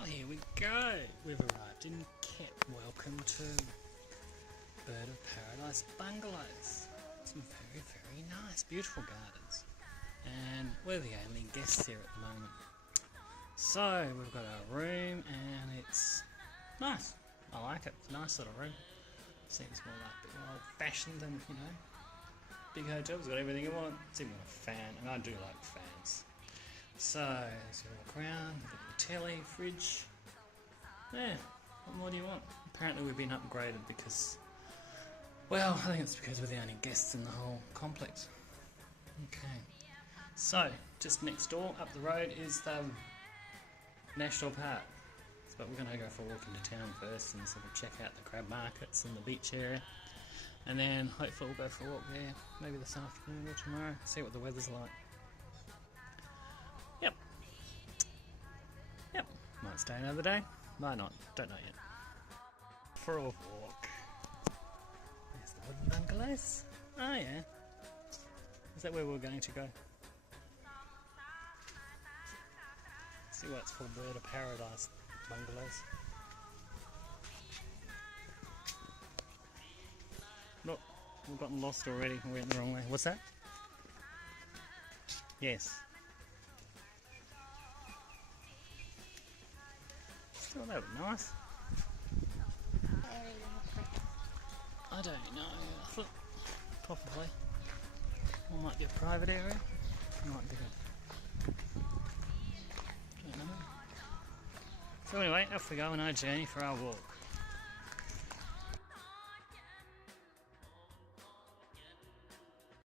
Oh, here we go. We've arrived in Kep. Welcome to Bird of Paradise Bungalows. Some very, very nice, beautiful gardens. And we're the only guests here at the moment. So, we've got our room and it's nice. I like it. It's a nice little room. Seems more like a bit more old-fashioned than, big hotels. Got everything you want. It's even got a fan, and I do like fans. So, as you walk around, got your telly, fridge. Yeah, what more do you want? Apparently we've been upgraded because, well, I think it's because we're the only guests in the whole complex. Okay, so, just next door, up the road, is the National Park. But we're going to go for a walk into town first and sort of check out the crab markets and the beach area. And then hopefully we'll go for a walk there, maybe this afternoon or tomorrow, see what the weather's like. Yep, might stay another day, might not, don't know yet. For a walk. There's the wooden bungalows. Oh yeah. Is that where we're going to go? See why it's called Bird of Paradise Bungalows. Look, we've gotten lost already, we went the wrong way. What's that? Yes. Oh, that would be nice. I don't know. I thought probably. Or might be a private area. Might be don't know. So anyway, off we go on our journey for our walk.